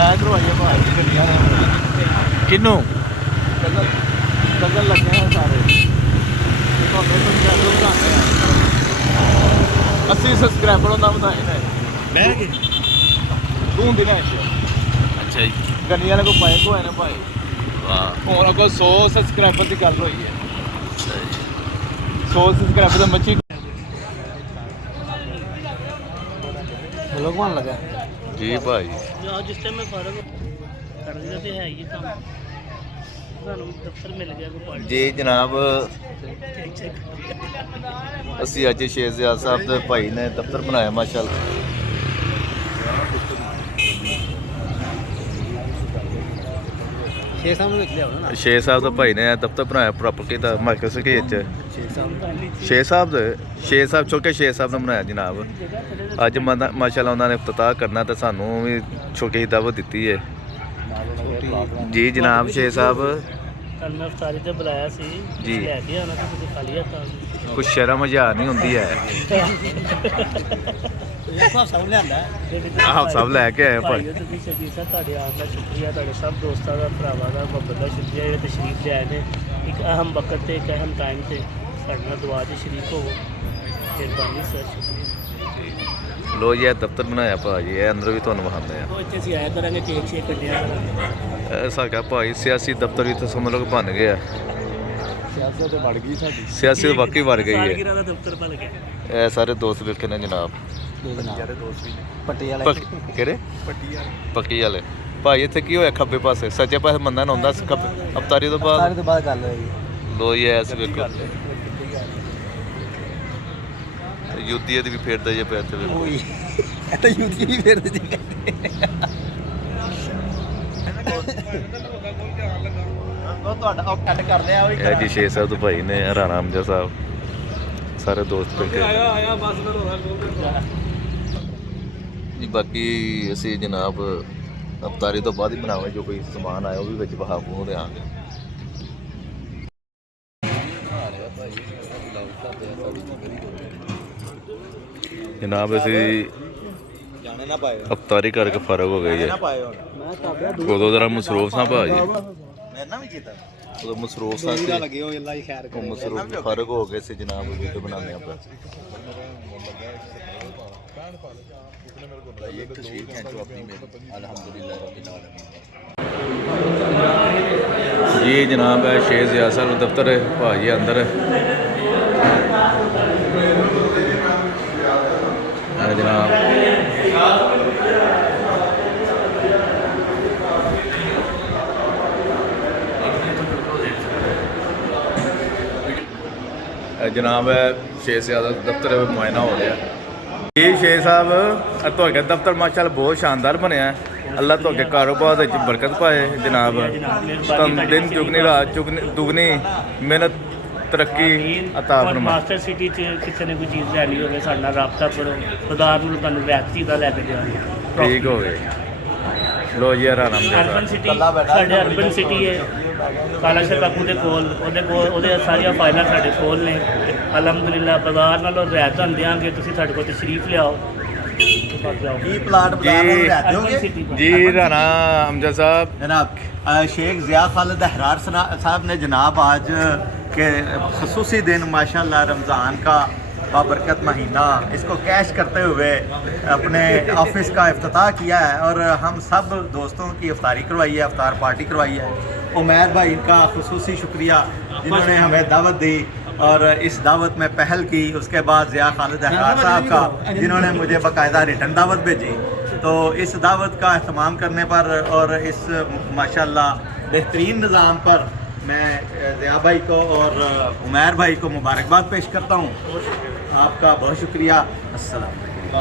मैं करवाइए भाई गड्डियां किनू कदल लगे हैं सारे 80 सब्सक्राइबर होंदा बताए ने बह के तू दिन अच्छा जी गड्डियां ने को पाए को है ना भाई वाह और अगर 100 सब्सक्राइबर की गल हुई है 100 सब्सक्राइबर तो मच्छी भगवान लगा जी भाई जिस टाइम मैं फारग कर दिया तो है ही काम ਸਾਨੂੰ ਦਫ਼ਤਰ ਮਿਲ ਗਿਆ ਕੋਈ ਪਾਰਟੀ ਜੀ ਜਨਾਬ ਅਸੀਂ ਅੱਜ ਸ਼ੇਖ ਜ਼ਿਆਦ ਸਾਹਿਬ ਦੇ ਭਾਈ ਨੇ ਦਫ਼ਤਰ ਬਣਾਇਆ ਮਾਸ਼ਾਅੱਲਾ ਛੇ ਸਾਹਮਣੇ ਵਿੱਚ ਲਿਆਉਣਾ ਨਾ ਸ਼ੇਖ ਸਾਹਿਬ ਦੇ ਭਾਈ ਨੇ ਦਫ਼ਤਰ ਬਣਾਇਆ ਪ੍ਰੋਪਰਟੀ ਦਾ ਮਾਈਕਲ ਸਕੇ ਚ ਸ਼ੇਖ ਸਾਹਿਬ ਛੋਟੇ ਸ਼ੇਖ ਸਾਹਿਬ ਨੇ ਬਣਾਇਆ ਜਨਾਬ ਅੱਜ ਮਾਸ਼ਾਅੱਲਾ ਉਹਨਾਂ ਨੇ ਇਫਤਤਾਹ ਕਰਨਾ ਤੇ ਸਾਨੂੰ ਵੀ ਛੋਟੀ ਦਾਵਤ ਦਿੱਤੀ ਹੈ ਜੀ ਜਨਾਬ ਸ਼ੇਖ ਸਾਹਿਬ ਕੱਲ ਮੈਂ ਅਫਤਾਰੀ ਤੇ ਬੁਲਾਇਆ ਸੀ ਜੀ ਲੈ ਕੇ ਆਉਣਾ ਤਾਂ ਤੁਸੀਂ ਖਾਲੀ ਹੱਥਾਂ ਕੁਛ ਸ਼ਰਮ ਹਜ਼ਾਰ ਨਹੀਂ ਹੁੰਦੀ ਹੈ ਇਹ ਸਭ ਲਿਆਂਦਾ ਆਹ ਸਭ ਲੈ ਕੇ ਆਏ ਭਾਈ ਤੁਸੀਂ ਸ਼ਕੀਰ ਸਾਹਿਬ ਤੁਹਾਡੇ ਆਉਣ ਦਾ ਸ਼ੁਕਰੀਆ ਤੁਹਾਡੇ ਸਭ ਦੋਸਤਾਂ ਦਾ ਭਰਾਵਾਂ ਦਾ ਮੁਹੱਬਤ ਦਾ ਸ਼ੁਕਰੀਆ ਜਿਹੜੇ ਤਸ਼ਰੀਫ ਲਿਆਏ ਨੇ ਇੱਕ ਅਹਿਮ ਵਕਤ ਤੇ ਇੱਕ ਅਹਿਮ ਟਾਈਮ ਤੇ ਸਾਡੇ ਨਾਲ ਦੁਆ 'ਚ ਸ਼ਰੀਕ ਹੋਵੋ ਮਿਹਰਬਾਨੀ ਸਰ ਸ਼ੁਕਰੀਆ ਲੋ ਜੀ ਇਹ ਦਫ਼ਤਰ ਬਣਾਇਆ ਭਾਜੀ ਇਹ ਅੰਦਰ ਵੀ ਤੁਹਾਨੂੰ ਵਿਖਾਉਂਦੇ ਆ ਉਹ ਇੱਥੇ ਅਸੀਂ ਆਇਆ ਕਰਾਂਗੇ ਕੇਕ ਸ਼ੇਕ ਕੱਟਿਆ ਕਰਾਂਗੇ ਇਹ ਸਾਡਾ ਭਾਈ ਸਿਆਸੀ ਦਫ਼ਤਰ ਵੀ ਤਾਂ ਸਮਝ ਲਓ ਬਣ ਗਿਆ ਸਿਆਸਤ ਤੇ ਵੜ ਗਈ ਸਾਡੀ ਸਿਆਸੀ ਤਾਂ ਵਾਕਈ ਵੜ ਗਈ ਹੈ ਸਾਲਗਿਰਾ ਦਾ ਦਫ਼ਤਰ ਬਣ ਗਿਆ ਇਹ ਸਾਰੇ ਦੋਸਤ ਵੇਖੇ ਨੇ ਜਨਾਬ ਪੱਟੀ ਵਾਲਾ ਕਿਹੜੇ ਪੱਕੀ ਵਾਲੇ ਭਾਈ ਇੱਥੇ ਕੀ ਹੋਇਆ ਖੱਬੇ ਪਾਸੇ ਸੱਜੇ ਪਾਸੇ ਮੰਦਾ ਨਾ ਹੁੰਦਾ ਅਫਤਾਰੀ ਤੋਂ ਸਾਰੇ ਬਾਅਦ ਤੋਂ ਬਾਅਦ ਗੱਲ ਹੋਈ ਲੋ ਜੀ ਐਸ ਵੇਖੋ ਯੂਦੀਏ ਦੀ ਵੀ ਫੇਰਦਾ ਜੇ ਪਿਆ ਤੇ ਵੇਖੋ ਓਏ ਇਹ ਤਾਂ ਯੂਥੀ ਵੀ ਫੇਰਦੇ ਜੀ ਉਹ ਤੁਹਾਡਾ ਉਹ ਕੱਟ ਕਰ ਲਿਆ ਉਹ ਇਹ ਜੀ ਸ਼ੇਖ ਸਾਹਿਬ ਤੋਂ ਭਾਈ ਨੇ ਰਾਣਾ ਅਮਜਦ ਸਾਹਿਬ ਸਾਰੇ ਦੋਸਤ ਵੇਖੇ ਆਇਆ ਬਸ ਫਿਰ ਜੀ ਬਾਕੀ ਅਸੀਂ ਜਨਾਬ ਅਫਤਾਰੀ ਤੋਂ ਬਾਅਦ ਹੀ ਬਣਾਵਾਂਗੇ ਜੋ ਕੋਈ ਸਮਾਨ ਆਇਆ ਉਹ ਵੀ ਵਿੱਚ ਬਹਾਬੂ ਦੇਵਾਂਗੇ ਜਨਾਬ ਅਸੀਂ ਜਾਣੇ ਨਾ ਪਾਏ ਅਫਤਾਰੀ ਕਰਕੇ ਫਰਕ ਹੋ ਗਈ ਹੈ ਨਾ ਪਾਏ ਹੁਣ ਮੈਂ ਤਾਂ ਉਦੋਂ ਜਰਾ ਮਸਰੂਫ ਸਾਂ ਭਾਜੀ ਮੈਂ ਨਾ ਵੀ ਕੀਤਾ ਉਦੋਂ ਮਸਰੂਫ ਸਾਂ ਸੀ ਲੱਗੇ ਹੋ ਅੱਲਾ ਹੀ ਖੈਰ ਉਹ ਮਸਰੂਫ ਫਰਕ ਹੋ ਗਏ ਸੀ ਜਨਾਬ ਵੀਡੀਓ ਬਣਾਉਂਦੇ ਆਪਾਂ ये तस्वीर खींचो अपनी में अल्हम्दुलिल्लाह रब्बिल आलमीन जी जनाब है शेख ज़ियाद साहब दफ्तर है भाजी अंदर है जनाब जनाब है शेख ज़ियाद दफ्तर मुआयना हो गया जी शेख साहब ਤੁਹਾਡੇ ਦਫ਼ਤਰ ਮਾਸ਼ਾਅੱਲਾ ਬਹੁਤ ਸ਼ਾਨਦਾਰ ਬਣਿਆ ਅੱਲਾ ਤੁਹਾਡੇ ਕਾਰੋਬਾਰ ਵਿੱਚ ਬਰਕਤ ਪਾਏ ਜਨਾਬ ਤੁਹਾਨੂੰ ਦਿਨ ਚੁਗਨੀ ਰਾਤ ਦੁਗਨੀ ਮਿਹਨਤ ਤਰੱਕੀ ਅਤਾ ਫਰਮਾਏ ਮਾਸਟਰ ਸਿਟੀ 'ਚ ਕਿਸੇ ਨੇ ਕੋਈ ਚੀਜ਼ ਲੈਣੀ ਹੋਵੇ ਸਾਡੇ ਨਾਲ ਰਾਬਤਾ ਕਰੋ ਖੁਦਾ ਨੂੰ ਤੁਹਾਨੂੰ ਰਿਆਇਤੀ ਦਾ ਲੈ ਕੇ ਦੇਵਾਂਗੇ ਠੀਕ ਹੋਵੇ ਲੋ ਜੀ ਆਰਾਮ ਦੇ ਅਰਬਨ ਸਿਟੀ ਸਾਡੇ ਅਰਬਨ ਸਿਟੀ ਹੈ ਕਾਲਾ ਸ਼ਾਹ ਕਾਕੂ ਦੇ ਕੋਲ ਉਹਦੇ ਸਾਰੀਆਂ ਫਾਈਲਾਂ ਸਾਡੇ ਕੋਲ ਨੇ ਅਲਹਮਦੁਲਿਲਾ ਬਾਜ਼ਾਰ ਨਾਲੋਂ ਰਿਆਇਤਾਂ ਦਿਆਂਗੇ ਤੁਸੀਂ ਸਾਡੇ ਕੋਲ ਤਸ਼ਰੀਫ ਲਿਆਓ ਕੀ ਪਲਾਟ ਬਾਜ਼ਾਰ ਨੂੰ ਰਹਿ ਦੋਗੇ जी राना अमजद साहब जनाब शेख ज़िया खालिद अहरार साहब ने जनाब आज के खसूसी दिन माशाल्लाह रमज़ान का बाबरकत महीना इसको कैश करते हुए अपने ऑफिस का इफ्तिताह किया है और हम सब दोस्तों की इफ्तारी करवाई है इफ्तार पार्टी करवाई है उमैर भाई इनका खसूसी शुक्रिया जिन्होंने हमें दावत दी और इस दावत में पहल की उसके बाद ज़िया खालिद अहरार साहब का जिन्होंने मुझे बाकायदा रिटर्न दावत भेजी तो इस दावत का अहतमाम करने पर और इस माशाल्लाह बेहतरीन निज़ाम पर मैं ज़िया भाई को और उमैर भाई को मुबारकबाद पेश करता हूँ आपका बहुत शुक्रिया अस्सलाम वालेकुम।